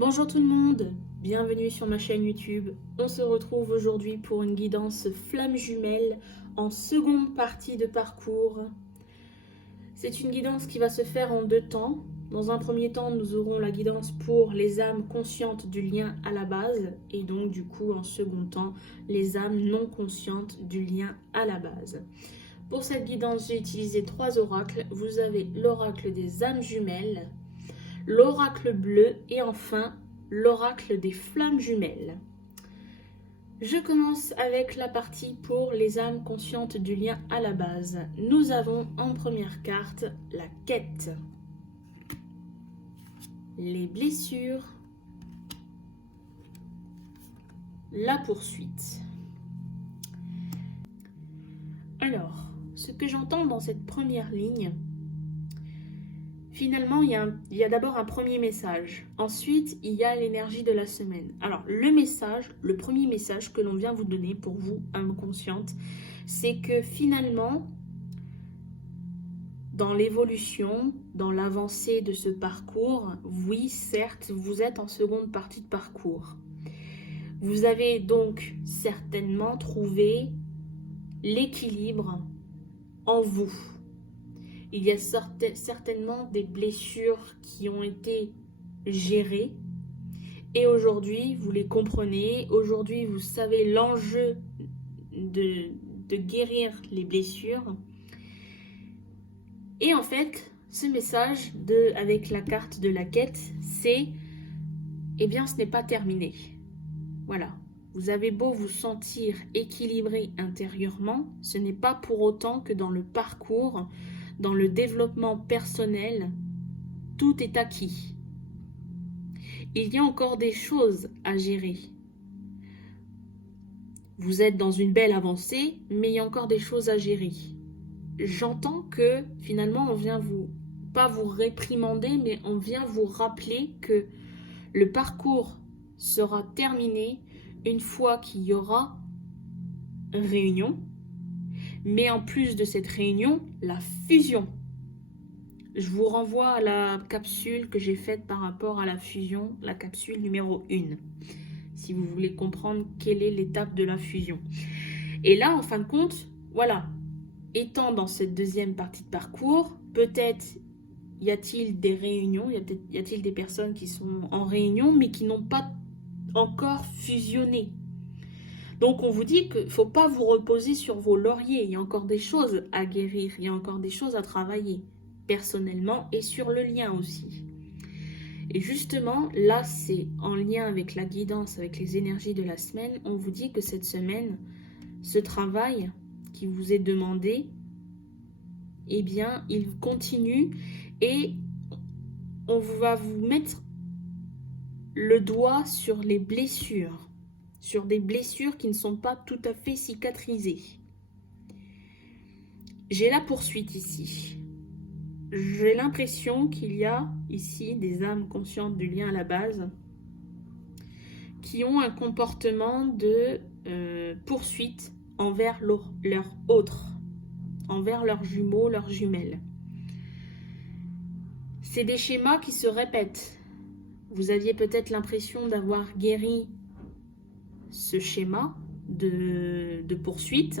Bonjour tout le monde, bienvenue sur ma chaîne YouTube. On se retrouve aujourd'hui pour une guidance flamme jumelle en seconde partie de parcours. C'est une guidance qui va se faire en deux temps. Dans un premier temps, nous aurons la guidance pour les âmes conscientes du lien à la base et donc du coup en second temps, les âmes non conscientes du lien à la base. Pour cette guidance, j'ai utilisé 3 oracles. Vous avez l'oracle des âmes jumelles, l'oracle bleu et enfin l'oracle des flammes jumelles. Je commence avec la partie pour les âmes conscientes du lien à la base. Nous avons en première carte la quête, les blessures, la poursuite. Alors, ce que j'entends dans cette première ligne, finalement, il y a d'abord un premier message. Ensuite, il y a l'énergie de la semaine. Alors, le premier message que l'on vient vous donner pour vous, âme consciente, c'est que finalement, dans l'évolution, dans l'avancée de ce parcours, oui, certes, vous êtes en seconde partie de parcours. Vous avez donc certainement trouvé l'équilibre en vous. Il y a certainement des blessures qui ont été gérées et aujourd'hui vous les comprenez. Aujourd'hui vous savez l'enjeu de guérir les blessures. Et en fait, ce message avec la carte de la quête, c'est eh bien ce n'est pas terminé. Voilà. Vous avez beau vous sentir équilibré intérieurement, ce n'est pas pour autant que dans le parcours, dans le développement personnel, tout est acquis. Il y a encore des choses à gérer. Vous êtes dans une belle avancée, mais il y a encore des choses à gérer. J'entends que finalement on vient pas vous réprimander, mais on vient vous rappeler que le parcours sera terminé une fois qu'il y aura une réunion. Mais en plus de cette réunion, la fusion. Je vous renvoie à la capsule que j'ai faite par rapport à la fusion, la capsule numéro 1, si vous voulez comprendre quelle est l'étape de la fusion. Et là, en fin de compte, voilà, étant dans cette deuxième partie de parcours, peut-être y a-t-il des réunions, y a-t-il des personnes qui sont en réunion, mais qui n'ont pas encore fusionné. Donc on vous dit qu'il ne faut pas vous reposer sur vos lauriers, il y a encore des choses à guérir, il y a encore des choses à travailler, personnellement et sur le lien aussi. Et justement, là c'est en lien avec la guidance, avec les énergies de la semaine, on vous dit que cette semaine, ce travail qui vous est demandé, eh bien il continue et on va vous mettre le doigt sur les blessures. Sur des blessures qui ne sont pas tout à fait cicatrisées. J'ai la poursuite ici. J'ai l'impression qu'il y a ici des âmes conscientes du lien à la base qui ont un comportement de poursuite envers leur autre, envers leurs jumeaux, leurs jumelles. C'est des schémas qui se répètent. Vous aviez peut-être l'impression d'avoir guéri ce schéma de poursuite.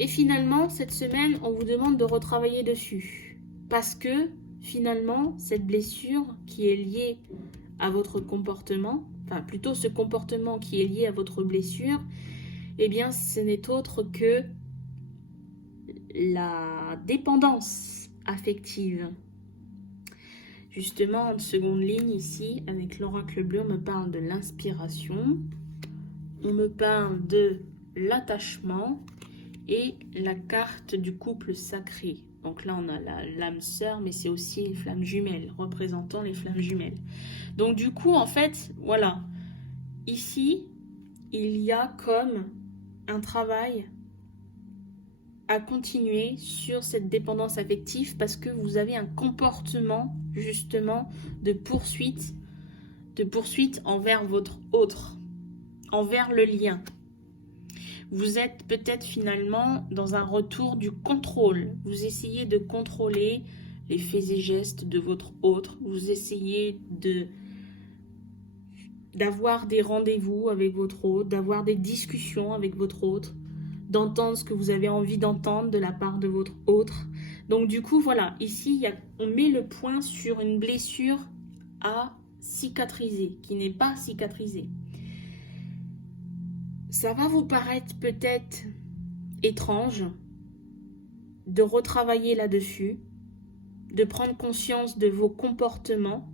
Et finalement, cette semaine, on vous demande de retravailler dessus. Parce que, finalement, cette blessure qui est liée à votre comportement, enfin plutôt ce comportement qui est lié à votre blessure, eh bien, ce n'est autre que la dépendance affective. Justement, en seconde ligne ici, avec l'oracle bleu, on me parle de l'inspiration. On me parle de l'attachement et la carte du couple sacré. Donc là, on a l'âme sœur, mais c'est aussi les flammes jumelles, représentant les flammes jumelles. Donc du coup, en fait, voilà. Ici, il y a comme un travail à continuer sur cette dépendance affective parce que vous avez un comportement, justement, de poursuite envers votre autre. Envers le lien. Vous êtes peut-être finalement dans un retour du contrôle. Vous essayez de contrôler les faits et gestes de votre autre. Vous essayez de d'avoir des rendez-vous avec votre hôte, d'avoir des discussions avec votre hôte, d'entendre ce que vous avez envie d'entendre de la part de votre autre. Donc du coup, voilà, ici, on met le point sur une blessure à cicatriser, qui n'est pas cicatrisée. Ça va vous paraître peut-être étrange de retravailler là-dessus, de prendre conscience de vos comportements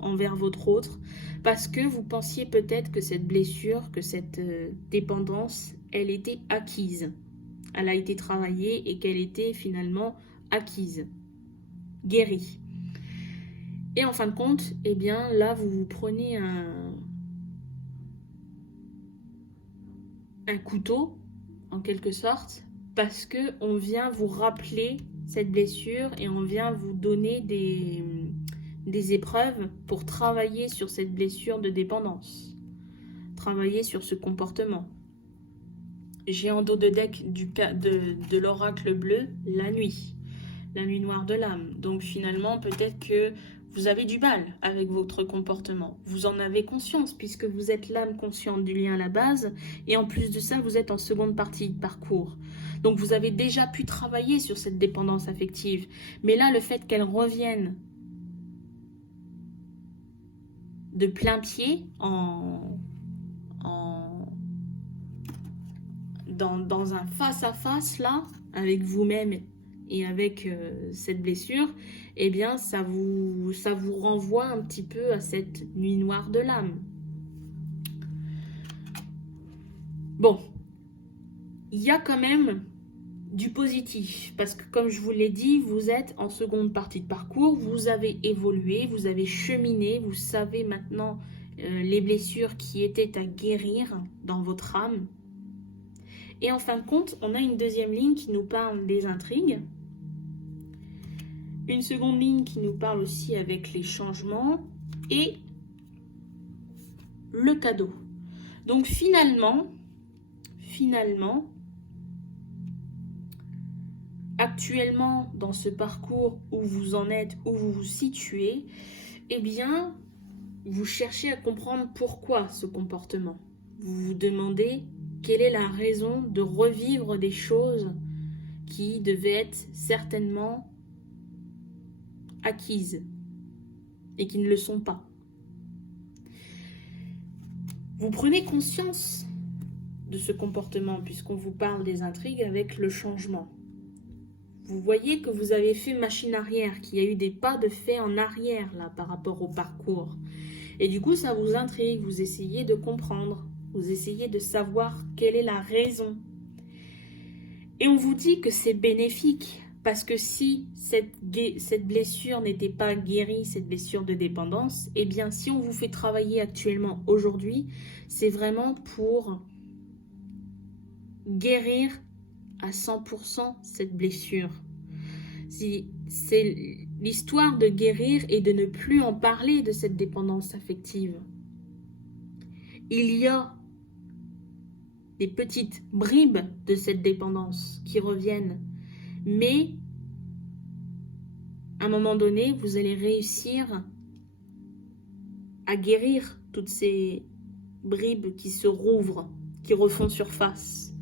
envers votre autre, parce que vous pensiez peut-être que cette blessure, que cette dépendance, elle était acquise. Elle a été travaillée et qu'elle était finalement acquise, guérie. Et en fin de compte, eh bien là, vous prenez un couteau, en quelque sorte, parce qu'on vient vous rappeler cette blessure et on vient vous donner des épreuves pour travailler sur cette blessure de dépendance, travailler sur ce comportement. J'ai en dos de deck de l'oracle bleu la nuit noire de l'âme. Donc finalement, peut-être que vous avez du mal avec votre comportement. Vous en avez conscience puisque vous êtes l'âme consciente du lien à la base et en plus de ça, vous êtes en seconde partie de parcours. Donc vous avez déjà pu travailler sur cette dépendance affective. Mais là, le fait qu'elle revienne de plein pied dans un face-à-face là, avec vous-même et avec cette blessure, eh bien ça vous renvoie un petit peu à cette nuit noire de l'âme. Bon, il y a quand même du positif, parce que comme je vous l'ai dit, vous êtes en seconde partie de parcours, vous avez évolué, vous avez cheminé, vous savez maintenant les blessures qui étaient à guérir dans votre âme. Et en fin de compte, on a une deuxième ligne qui nous parle des intrigues. Une seconde ligne qui nous parle aussi avec les changements. Et le cadeau. Donc finalement, actuellement, dans ce parcours où vous en êtes, où vous vous situez, eh bien, vous cherchez à comprendre pourquoi ce comportement. Vous vous demandez quelle est la raison de revivre des choses qui devaient être certainement acquises et qui ne le sont pas. Vous prenez conscience de ce comportement puisqu'on vous parle des intrigues avec le changement. Vous voyez que vous avez fait machine arrière, qu'il y a eu des pas de fait en arrière là par rapport au parcours. Et du coup, ça vous intrigue, vous essayez de comprendre, vous essayez de savoir quelle est la raison. Et on vous dit que c'est bénéfique, parce que si cette blessure n'était pas guérie, cette blessure de dépendance, eh bien si on vous fait travailler actuellement aujourd'hui, c'est vraiment pour guérir à 100% cette blessure. C'est l'histoire de guérir et de ne plus en parler de cette dépendance affective. Il y a des petites bribes de cette dépendance qui reviennent, mais à un moment donné, vous allez réussir à guérir toutes ces bribes qui se rouvrent, qui refont surface.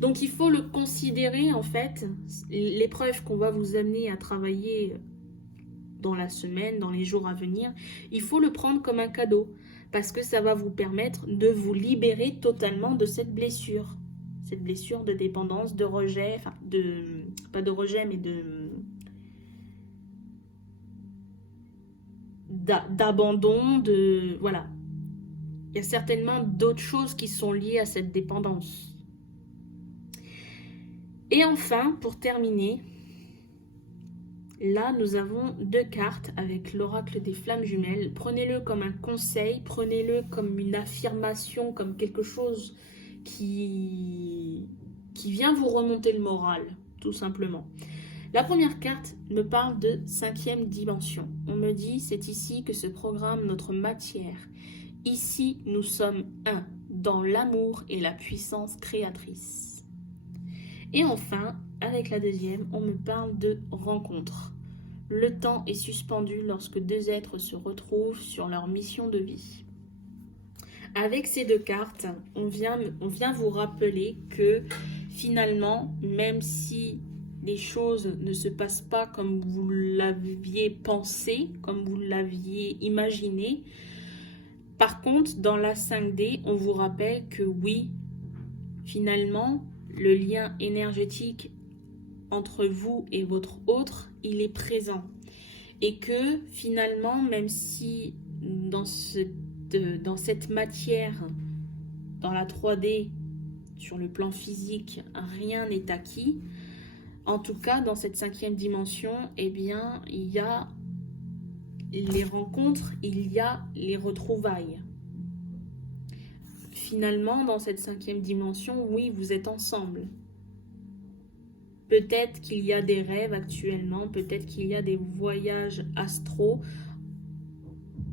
Donc il faut le considérer en fait, l'épreuve qu'on va vous amener à travailler dans la semaine, dans les jours à venir, il faut le prendre comme un cadeau parce que ça va vous permettre de vous libérer totalement de cette blessure de dépendance, de rejet, enfin pas de rejet mais d'abandon, voilà. Il y a certainement d'autres choses qui sont liées à cette dépendance. Et enfin, pour terminer, là, nous avons 2 cartes avec l'oracle des flammes jumelles. Prenez-le comme un conseil, prenez-le comme une affirmation, comme quelque chose qui vient vous remonter le moral, tout simplement. La première carte me parle de 5e dimension. On me dit, c'est ici que se programme notre matière. Ici, nous sommes un, dans l'amour et la puissance créatrice. Et enfin, avec la deuxième, on me parle de rencontre. Le temps est suspendu lorsque 2 êtres se retrouvent sur leur mission de vie. Avec ces deux cartes, on vient vous rappeler que finalement, même si les choses ne se passent pas comme vous l'aviez pensé, comme vous l'aviez imaginé, par contre, dans la 5D, on vous rappelle que oui, finalement, le lien énergétique entre vous et votre autre, il est présent. Et que finalement, même si dans cette matière, dans la 3D, sur le plan physique, rien n'est acquis, en tout cas, dans cette 5e dimension, eh bien, il y a les rencontres, il y a les retrouvailles. Finalement, dans cette 5e dimension, oui, vous êtes ensemble. Peut-être qu'il y a des rêves actuellement, peut-être qu'il y a des voyages astraux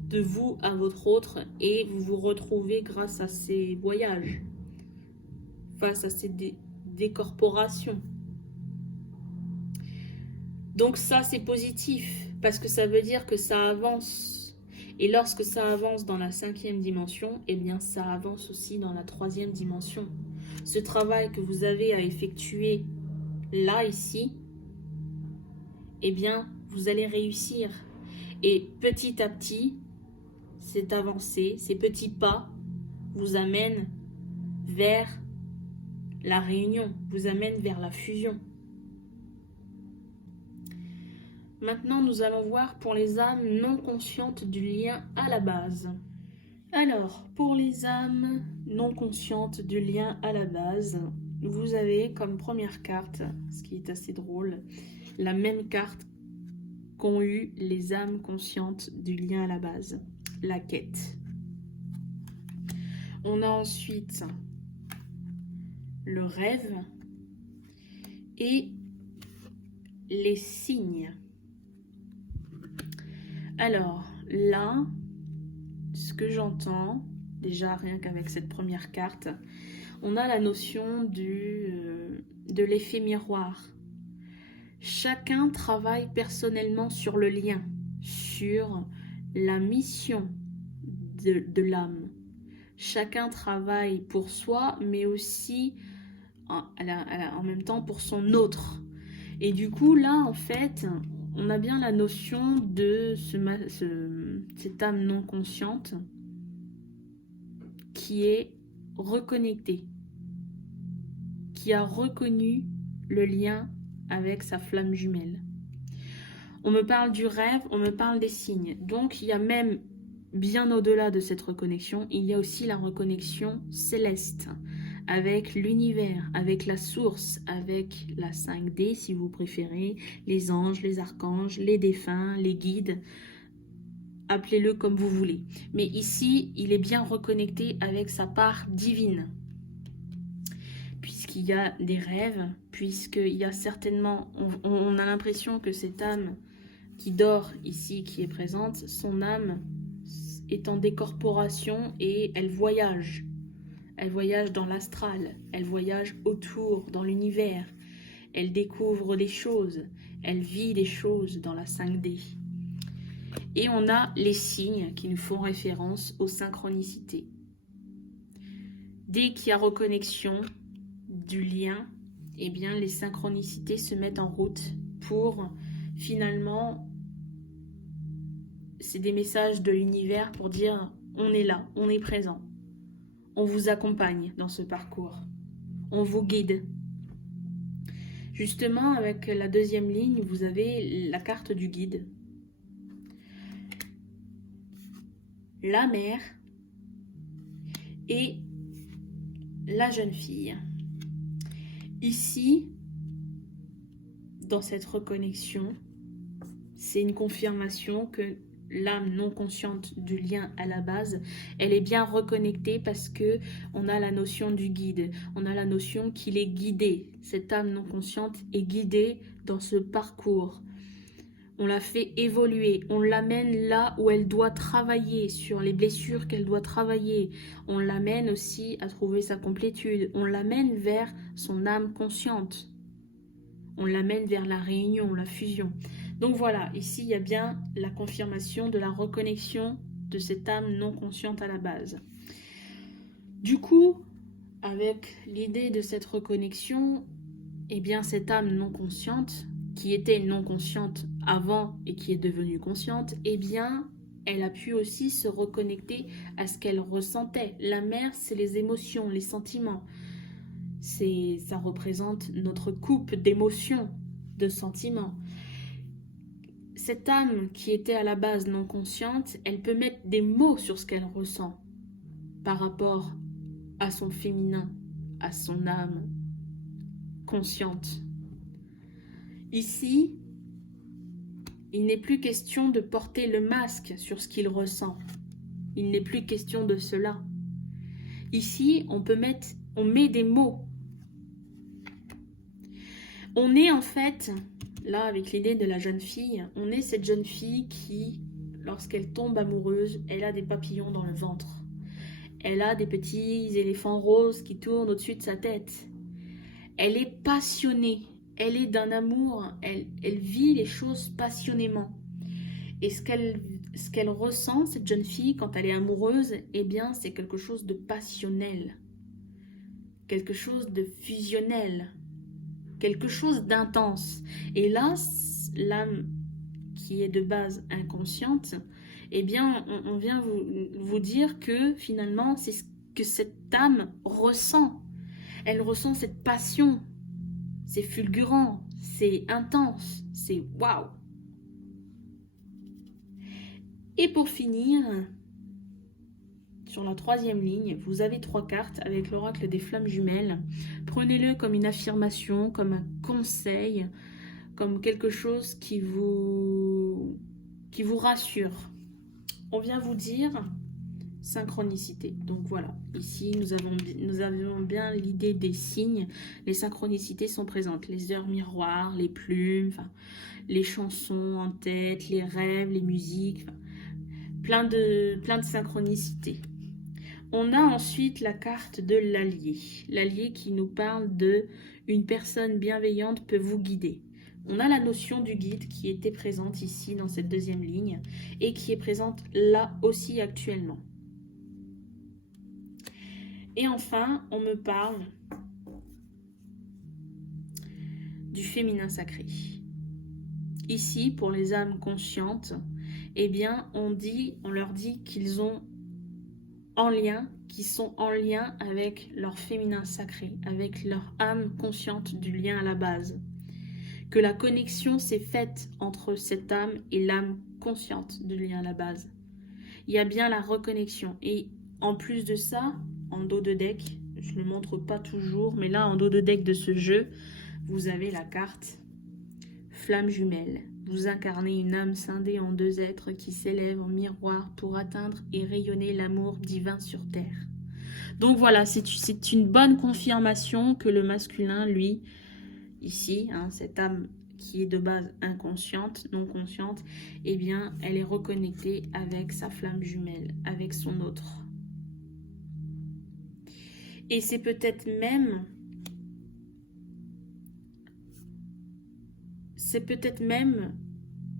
de vous à votre autre et vous vous retrouvez grâce à ces voyages, face à ces décorporations. Donc ça, c'est positif, parce que ça veut dire que ça avance. Et lorsque ça avance dans la 5e dimension, eh bien ça avance aussi dans la 3e dimension. Ce travail que vous avez à effectuer là, ici, eh bien, vous allez réussir. Et petit à petit, cette avancée, ces petits pas vous amènent vers la réunion, vous amènent vers la fusion. Maintenant, nous allons voir pour les âmes non conscientes du lien à la base. Alors, pour les âmes non conscientes du lien à la base, vous avez comme première carte, ce qui est assez drôle, la même carte qu'ont eu les âmes conscientes du lien à la base, la quête. On a ensuite le rêve et les signes. Alors là, ce que j'entends, déjà rien qu'avec cette première carte, on a la notion de l'effet miroir. Chacun travaille personnellement sur le lien, sur la mission de l'âme. Chacun travaille pour soi, mais aussi en même temps pour son autre. Et du coup, là, en fait, on a bien la notion de cette âme non consciente qui est reconnectée, qui a reconnu le lien avec sa flamme jumelle. On me parle du rêve, on me parle des signes. Donc, il y a même, bien au-delà de cette reconnexion, il y a aussi la reconnexion céleste avec l'univers, avec la source, avec la 5D si vous préférez, les anges, les archanges, les défunts, les guides, appelez-le comme vous voulez. Mais ici, il est bien reconnecté avec sa part divine. Puisqu'il y a des rêves, puisqu'il y a certainement, on a l'impression que cette âme qui dort ici, qui est présente, son âme est en décorporation et elle voyage. Elle voyage dans l'astral, elle voyage autour, dans l'univers. Elle découvre des choses, elle vit des choses dans la 5D. Et on a les signes qui nous font référence aux synchronicités. Dès qu'il y a reconnexion du lien, eh bien les synchronicités se mettent en route pour finalement, c'est des messages de l'univers pour dire on est là, on est présent. On vous accompagne dans ce parcours. On vous guide. Justement, avec la deuxième ligne, vous avez la carte du guide. La mère et la jeune fille. Ici, dans cette reconnexion, c'est une confirmation que l'âme non consciente du lien à la base, elle est bien reconnectée parce que on a la notion du guide, on a la notion qu'il est guidé. Cette âme non consciente est guidée dans ce parcours. On la fait évoluer, on l'amène là où elle doit travailler, sur les blessures qu'elle doit travailler. On l'amène aussi à trouver sa complétude, on l'amène vers son âme consciente. On l'amène vers la réunion, la fusion. Donc voilà, ici il y a bien la confirmation de la reconnexion de cette âme non consciente à la base. Du coup, avec l'idée de cette reconnexion, eh bien cette âme non consciente, qui était non consciente avant et qui est devenue consciente, eh bien elle a pu aussi se reconnecter à ce qu'elle ressentait. La mer, c'est les émotions, les sentiments. Ça représente notre coupe d'émotions, de sentiments. Cette âme qui était à la base non consciente, elle peut mettre des mots sur ce qu'elle ressent par rapport à son féminin, à son âme consciente. Ici, il n'est plus question de porter le masque sur ce qu'il ressent. Il n'est plus question de cela. Ici, on met des mots. On est en fait, là avec l'idée de la jeune fille, on est cette jeune fille qui, lorsqu'elle tombe amoureuse, elle a des papillons dans le ventre. Elle a des petits éléphants roses qui tournent au-dessus de sa tête. Elle est passionnée. Elle est d'un amour. Elle vit les choses passionnément. Et ce qu'elle ressent, cette jeune fille, quand elle est amoureuse, eh bien, c'est quelque chose de passionnel. Quelque chose de fusionnel. Quelque chose d'intense. Et là, l'âme qui est de base inconsciente, eh bien, on vient vous dire que finalement, c'est ce que cette âme ressent. Elle ressent cette passion. C'est fulgurant, c'est intense, c'est waouh. Et pour finir, sur la 3e ligne, vous avez 3 cartes avec l'oracle des flammes jumelles. Prenez-le comme une affirmation, comme un conseil, comme quelque chose qui vous rassure. On vient vous dire synchronicité. Donc voilà, ici nous avons bien l'idée des signes. Les synchronicités sont présentes, les heures miroirs, les plumes, les chansons en tête, les rêves, les musiques, plein de synchronicités. On a ensuite la carte de l'allié. L'allié qui nous parle de une personne bienveillante peut vous guider. On a la notion du guide qui était présente ici dans cette 2e ligne et qui est présente là aussi actuellement. Et enfin, on me parle du féminin sacré. Ici, pour les âmes conscientes, eh bien, on leur dit qu'ils sont en lien avec leur féminin sacré, avec leur âme consciente du lien à la base. Que la connexion s'est faite entre cette âme et l'âme consciente du lien à la base. Il y a bien la reconnexion. Et en plus de ça, en dos de deck, je ne le montre pas toujours, mais là, en dos de deck de ce jeu, vous avez la carte Flamme jumelle. Vous incarnez une âme scindée en 2 êtres qui s'élèvent en miroir pour atteindre et rayonner l'amour divin sur terre. Donc voilà, c'est une bonne confirmation que le masculin, lui, ici, cette âme qui est de base inconsciente, non consciente, eh bien, elle est reconnectée avec sa flamme jumelle, avec son autre. Et c'est peut-être même,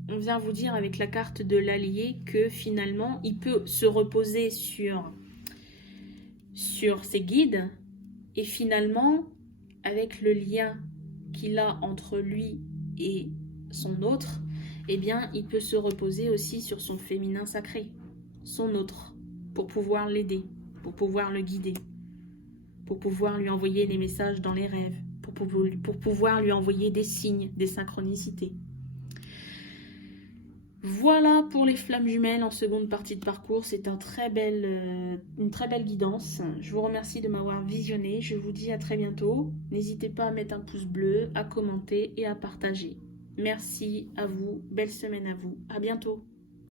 on vient vous dire avec la carte de l'allié que finalement, il peut se reposer sur ses guides et finalement, avec le lien qu'il a entre lui et son autre, eh bien, il peut se reposer aussi sur son féminin sacré, son autre, pour pouvoir l'aider, pour pouvoir le guider, pour pouvoir lui envoyer des messages dans les rêves, pour pouvoir lui envoyer des signes, des synchronicités. Voilà pour les flammes jumelles en seconde partie de parcours. C'est une très belle guidance. Je vous remercie de m'avoir visionné. Je vous dis à très bientôt. N'hésitez pas à mettre un pouce bleu, à commenter et à partager. Merci à vous. Belle semaine à vous. À bientôt.